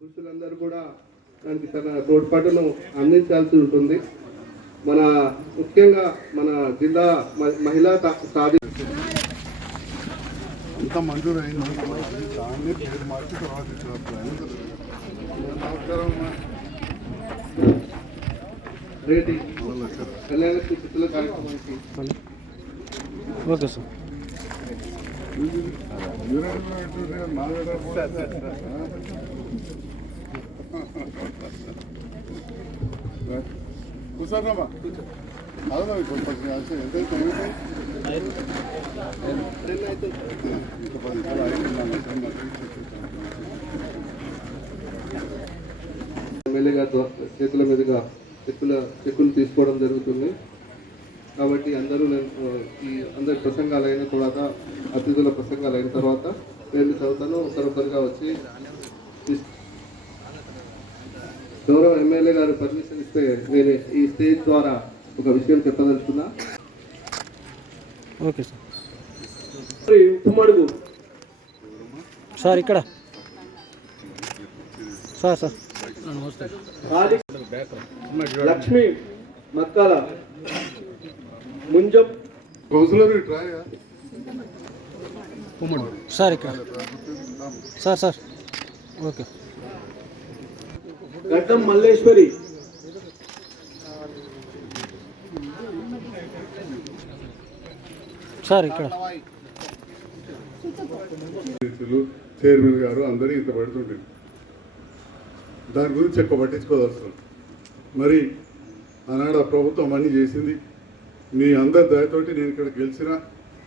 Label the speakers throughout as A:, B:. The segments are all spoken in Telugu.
A: పురుషులందరూ కూడా దానికి తన తోడ్పాటును అందించాల్సి ఉంటుంది మన ముఖ్యంగా మన జిల్లా మహిళా తా- సాధి
B: అంత మంజూరు అయింది దాన్ని పేరు మార్చి తర్వాత ఇచ్చినప్పుడు అయింది. నమస్కారం అమ్మా.
A: రేటి
B: వాళ్ళ లెక్క.
A: కళ్యాణ చిత్తుల కార్యక్రమానికి
C: ఓకే సార్
B: కూర్చోమ్మా అవునా పది
A: చేతుల మీదుగా చెక్కుల చెక్కులు తీసుకోవడం జరుగుతుంది. కాబట్టి అందరూ నేను, ఈ అందరి ప్రసంగాలు అయిన తర్వాత అతిథుల ప్రసంగాలు అయిన తర్వాత పేర్లు చదువుతాను ఒకరొకరుగా వచ్చి తీసుకు గౌరవ ఎమ్మెల్యే గారు పర్మిషన్ ఇస్తే నేను ఈ స్టేజ్ ద్వారా ఒక విషయం చెప్పదలుచుకున్నా.
C: Okay sir.
A: ఉమ్మడుగు
C: సార్ ఇక్కడ. Sir sir.
A: Lakshmi Makkala. Munjam.
C: Sir ఇక్కడ. Sir sir. Okay.
A: Gaddam Malleswari.
C: Sir ఇక్కడ.
B: చైర్మన్ గారు అందరూ ఇంత పడుతుంటారు దాని గురించి ఎక్కువ పట్టించుకోదలుసు మరి ఆనాడు ఆ ప్రభుత్వం అన్నీ చేసింది. మీ అందరి దయతోటి నేను ఇక్కడ గెలిచిన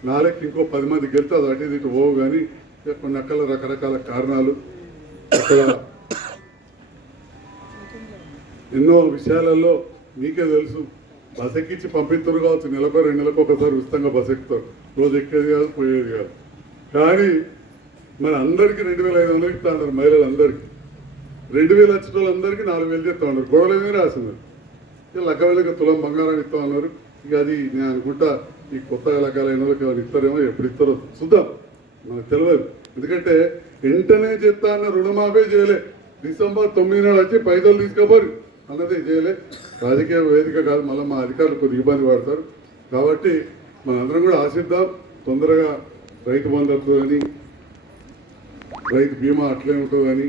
B: నాలుగు ఇంకో పది మంది గెలితే అది అటు ఇటు పోవు కానీ కొన్ని అక్కల రకరకాల కారణాలు అక్కడ ఎన్నో విషయాలలో మీకే తెలుసు. బస్ ఎక్కించి పంపిస్తారు కావచ్చు. నెలకు రెండు నెలలకు ఒకసారి ఉచితంగా బస్ ఎక్కుతారు. రోజు ఎక్కేది కాదు పోయేది కాదు. కానీ మన అందరికీ రెండు వేల ఐదు వందలు ఇస్తా ఉన్నారు మహిళలందరికీ. రెండు వేలు వచ్చిన వాళ్ళందరికీ నాలుగు వేలు చెప్తా ఉన్నారు గొడవల మీద రాసింది? ఇక లక్క తులం బంగారం ఇస్తా ఉన్నారు ఇక అది నేను అనుకుంటా ఈ కొత్తగా లగ్గాలైన వాళ్ళకి ఏమైనా ఇస్తారేమో ఎప్పుడు ఇస్తారో చూద్దాం. మనకు తెలియదు. ఎందుకంటే వెంటనే చెప్తా అన్న రుణమాఫీ చేయలే. డిసెంబర్ తొమ్మిది నాడు వచ్చి పైదలు తీసుకోపోరు. అన్నది చేయలే రాజకీయ వేదిక కాదు మళ్ళీ మా అధికారులు కొద్దిగా ఇబ్బంది పడతారు. కాబట్టి మనందరం కూడా ఆశిద్దాం. తొందరగా రైతు బంధుత్వం కానీ రైతు బీమా అట్లే ఉంటుంది కానీ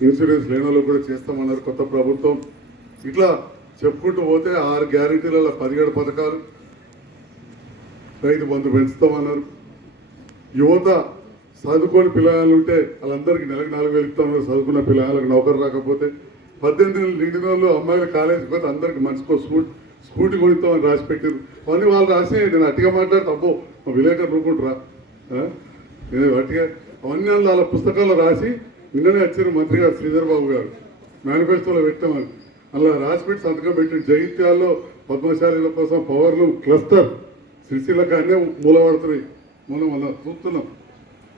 B: ఇన్సూరెన్స్ లేని కూడా చేస్తామన్నారు కొత్త ప్రభుత్వం. ఇట్లా చెప్పుకుంటూ పోతే ఆరు గ్యారెంటీల పదిహేడు పథకాలు రైతు బంధు పెంచుతామన్నారు. యువత చదువుకొని పిల్లలు ఉంటే వాళ్ళందరికీ నెలకు నాలుగు వేలు ఇస్తామన్నారు. చదువుకున్న పిల్లలకు నౌకరు రాకపోతే పద్దెనిమిది నెలలు నిండిన వాళ్ళు అమ్మాయిలు కాలేజీకి పోతే అందరికి మంచికో స్కూటీ స్కూటీ అని రాసి పెట్టారు అవన్నీ వాళ్ళు రాసి నేను అట్టిగా మాట్లాడితే అబ్బో మా విలేకరు రూపుంటారా నేను అట్టిగా అవన్నీ వాళ్ళు వాళ్ళ పుస్తకాల్లో రాసి నిన్ననే వచ్చారు మంత్రి గారు శ్రీధర్ బాబు గారు. మేనిఫెస్టోలో పెట్టామని అలా రాసి పెట్టి సంతకం పెట్టి జగిత్యాల్లో పద్మశాలీల కోసం పవర్లు క్లస్టర్ సిరిసిల్ల అన్నీ మూలపడుతున్నాయి. మనం అలా చూస్తున్నాం.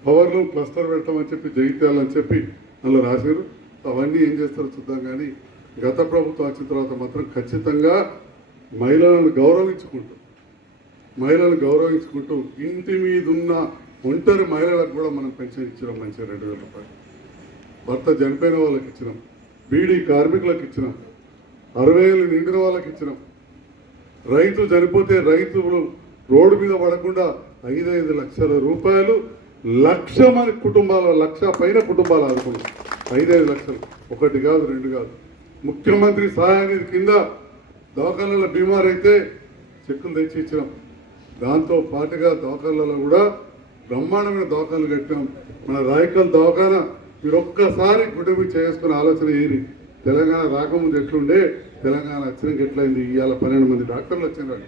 B: పవర్లు క్లస్టర్ పెడతామని చెప్పి జగిత్యాలని చెప్పి అందులో రాశారు అవన్నీ ఏం చేస్తారో చూద్దాం కానీ గత ప్రభుత్వం వచ్చిన తర్వాత మాత్రం ఖచ్చితంగా మహిళలను గౌరవించుకుంటూ. మహిళలను గౌరవించుకుంటూ ఇంటి మీద ఉన్న ఒంటరి మహిళలకు కూడా మనం పెన్షన్ ఇచ్చినాం మంచిగా రెండు వేల రూపాయలు. భర్త చనిపోయిన వాళ్ళకి ఇచ్చినాం. బీడీ కార్మికులకు ఇచ్చినాం. అరవై ఏళ్ళు నిండిన వాళ్ళకి ఇచ్చినాం. రైతు చనిపోతే రైతులు రోడ్డు మీద పడకుండా ఐదైదు లక్షల రూపాయలు లక్ష మంది కుటుంబాల లక్ష పైన కుటుంబాలు ఆదుకున్నాం. ఐదైదు లక్షలు. ఒకటి కాదు రెండు కాదు. ముఖ్యమంత్రి సహాయ కింద దవాఖానాల బీమార్ అయితే చెక్కులు తెచ్చి ఇచ్చినాం. దాంతో పాటుగా దవాఖానాలలో కూడా బ్రహ్మాండమైన దవాఖానాలు కట్టాం మన రాయకల్ దవాఖాన మీరు ఒక్కసారి కుటుంబం చేసుకునే ఆలోచన ఏది? తెలంగాణ రాకముందు ఎట్లుండే? తెలంగాణ వచ్చినాక ఎట్లయింది? ఇవాళ పన్నెండు మంది డాక్టర్లు వచ్చినారు.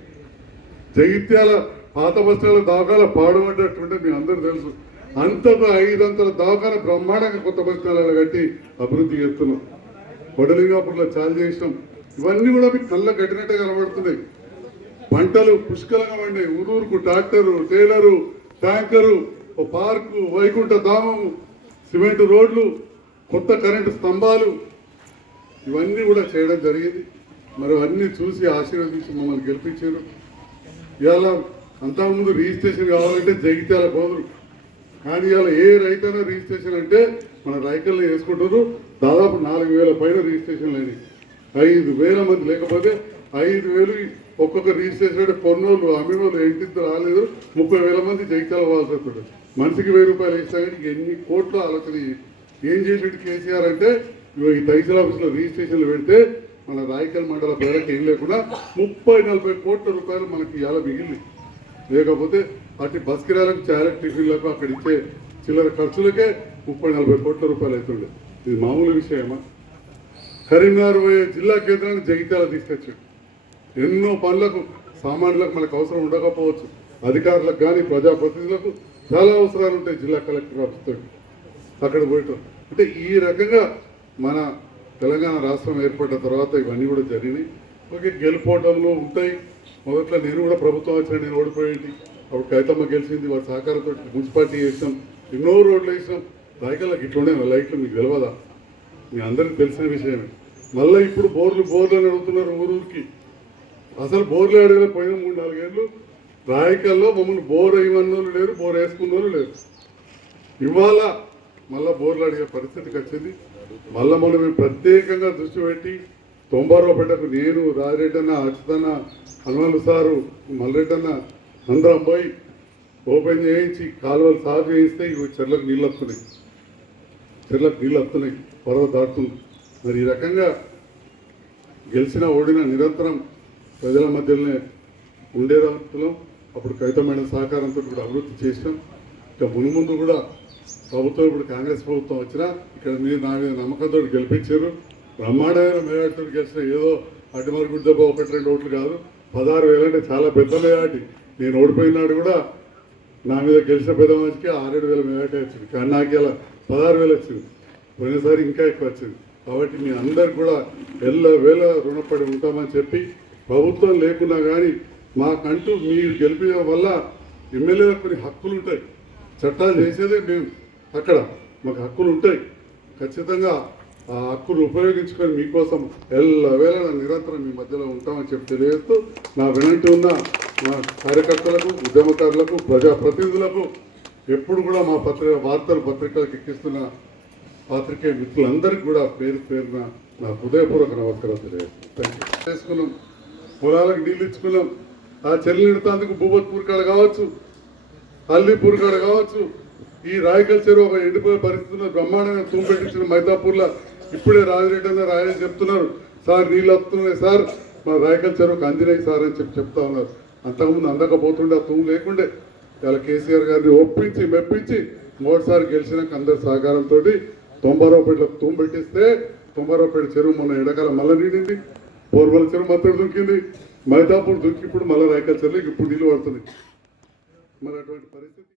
B: జగిత్యాల పాత బస్టాల దవాఖాన పాడుపడ్డట్టుంటే మీ అందరూ తెలుసు. అంతకు ఐదంతల దవాఖాన బ్రహ్మాండంగా కొత్త బస్తాలలో కట్టి అభివృద్ధి చేస్తున్నాం. కొడలింగాపూర్లో చాలు చేసినాం. ఇవన్నీ కూడా మీకు కళ్ళ కట్టినట్టే కనబడుతున్నాయి. పంటలు పుష్కలంగా పండాయి ఊరూరుకు ట్రాక్టరు టైలరు ట్యాంకరు ఓ పార్కు వైకుంఠ ధామము సిమెంట్ రోడ్లు కొత్త కరెంటు స్తంభాలు. ఇవన్నీ కూడా చేయడం జరిగింది. మరి అన్నీ చూసి ఆశీర్వదించి మమ్మల్ని గెలిపించారు. ఇవాళ అంతకుముందు రిజిస్ట్రేషన్ కావాలంటే జగిత్యాల పోదురు. కానీ ఇవాళ ఏ రైతైనా రిజిస్ట్రేషన్ అంటే మన రైకల్లో వేసుకుంటారు. దాదాపు నాలుగు వేల పైన రిజిస్ట్రేషన్ లేని. ఐదు వేల మంది లేకపోతే ఐదు వేలు ఒక్కొక్క రిజిస్ట్రేషన్ అంటే కొన్నోళ్ళు అమ్మినోళ్ళు ఏంటితో రాలేదు. ముప్పై వేల మంది జైత్యాల వాళ్ళు వస్తుంది మనిషికి వెయ్యి రూపాయలు ఇస్తా ఎన్ని కోట్ల ఆలోచన ఏం చేసాడు కేసీఆర్ అంటే ఈ తహసీల్ ఆఫీస్లో రిజిస్ట్రేషన్లు పెడితే మన రాయకల్ మండల పేదలకు ఏం లేకుండా ముప్పై నలభై కోట్ల రూపాయలు మనకి ఇవాళ మిగిలింది. లేకపోతే అటు బస్ కిరాలకు చాలెట్ టిఫిన్లకు అక్కడ ఇచ్చే చిల్లర ఖర్చులకే ముప్పై నలభై కోట్ల రూపాయలు అవుతుండే. ఇది మామూలు విషయమా? కరీంనగర్ పోయే జిల్లా కేంద్రాన్ని జగిత్యాల తీసుకొచ్చాడు. ఎన్నో పనులకు సామాన్యులకు మనకు అవసరం ఉండకపోవచ్చు. అధికారులకు కానీ ప్రజాప్రతినిధులకు చాలా అవసరాలు ఉంటాయి జిల్లా కలెక్టర్ ఆఫీస్తో అక్కడ పోయటం అంటే ఈ రకంగా మన తెలంగాణ రాష్ట్రం ఏర్పడిన తర్వాత ఇవన్నీ కూడా జరిగినాయి. ఓకే గెలుపోవటంలో ఉంటాయి. మొదట్లో నేను కూడా ప్రభుత్వం వచ్చిన నేను ఓడిపోయేది అప్పుడు కైతమ్మ గెలిచింది వారి సహకారంతో మున్సిపాలిటీ చేసినాం ఎన్నో రోడ్లు వేసినాం. రాయకల్లకు ఇట్లుండే లైట్లు మీకు తెలియదా మీ అందరికీ తెలిసిన విషయమే. మళ్ళీ ఇప్పుడు బోర్లు బోర్లు అని అడుగుతున్నారు ఊరూరికి. అసలు బోర్లు అడిగిన పోయిన మూడు నాలుగేళ్ళు రాయకల్లో మమ్మల్ని బోర్ వేయమన్నోళ్ళు లేరు బోర్ వేసుకున్నోళ్ళు లేరు. ఇవాళ మళ్ళీ బోర్లు అడిగే పరిస్థితికి వచ్చింది. మళ్ళీ మనం మేము ప్రత్యేకంగా దృష్టి పెట్టి తొంభారావుపేటకు నేను రాజిరెడ్డన్న అచ్యుతన్న హనుమాను సారు మల్లరెడ్డన్న అందరం పోయి ఓపెన్ చేయించి కాలువలు సాగు చేయిస్తే ఇవి చెర్లకు నీళ్ళు వస్తున్నాయి చెర్లకు నీళ్ళు వస్తున్నాయి పర్వ దాటుతుంది. మరి ఈ రకంగా గెలిచిన ఓడిన నిరంతరం ప్రజల మధ్యలోనే ఉండేదాంతులం అప్పుడు కవితమైన సహకారంతో కూడా అభివృద్ధి చేసినాం. ఇక మునుముందు కూడా ప్రభుత్వం ఇప్పుడు కాంగ్రెస్ ప్రభుత్వం వచ్చినా ఇక్కడ మీరు నా మీద నమ్మకంతో గెలిపించారు. బ్రహ్మాండమైన మేయాటితో గెలిచిన ఏదో అడ్డమరి గుడ్డ ఒకటి రెండు ఓట్లు కాదు. పదహారు వేలు అంటే చాలా పెద్ద మేయాటి నేను ఓడిపోయినాడు కూడా నా మీద గెలిచిన పెద్ద మనిషికి ఆరేడు వేల మేయాటే వచ్చింది. కానీ నాకు ఇలా పదహారు వేలు వచ్చింది. పోయినసారి ఇంకా ఎక్కువ వచ్చింది. కాబట్టి మీ అందరు కూడా ఎల్ల వేల రుణపడి ఉంటామని చెప్పి ప్రభుత్వం లేకున్నా కానీ మాకంటూ మీరు గెలిపించడం వల్ల ఎమ్మెల్యేలకు కొన్ని హక్కులు ఉంటాయి. చట్టాలు చేసేదే మేము అక్కడ. మాకు హక్కులు ఉంటాయి. ఖచ్చితంగా ఆ హక్కులు ఉపయోగించుకొని మీకోసం ఎల్లవేళ నిరంతరం మీ మధ్యలో ఉంటామని చెప్పి తెలియజేస్తూ నా వెనంటి ఉన్న మా కార్యకర్తలకు ఉద్యమకారులకు ప్రజాప్రతినిధులకు ఎప్పుడు కూడా మా పత్రిక వార్తలు పత్రికలకు ఎక్కిస్తున్న పాత్రికేయ మిత్రులందరికీ కూడా పేరు పేరున నా హృదయపూర్వక నమస్కారం తెలియజేస్తాను చేసుకున్నాం. పొలాలకు నీళ్ళు ఇచ్చుకున్నాం. ఆ చెల్లి నిడతాందుకు భూపత్పూర్ కాడ కావచ్చు అల్లి కాడ కావచ్చు ఈ రాయకల్ చెరువు ఒక ఎండిపోయే పరిస్థితుల్లో బ్రహ్మాండంగా తూము మైదాపూర్లో ఇప్పుడే రాజరెడ్డి అన్న రాయని చెప్తున్నారు. సార్ నీళ్ళు వస్తున్నాయి సార్. మా రాయకల్ చెరువుకు అందినాయి సార్ అని చెప్పి చెప్తా ఉన్నారు. అంతకుముందు అందకపోతుండే ఆ తూము లేకుండే. ఇలా కేసీఆర్ గారిని ఒప్పించి మెప్పించి మూడుసారి గెలిచినాక అందరి సహకారంతో తొంభై తొంభారావుపేటలో తూము పెట్టిస్తే తొంభారావుపేట చెరువు మొన్న ఎండాకాలం మళ్ళీ నిండింది. పోర్వల చెరువు మొత్తం దుంకింది మైదాపూర్ దుంకి ఇప్పుడు మళ్ళీ రాయకల్ చెరువుకి ఇప్పుడు నీళ్ళు పడుతుంది మరి అటువంటి పరిస్థితి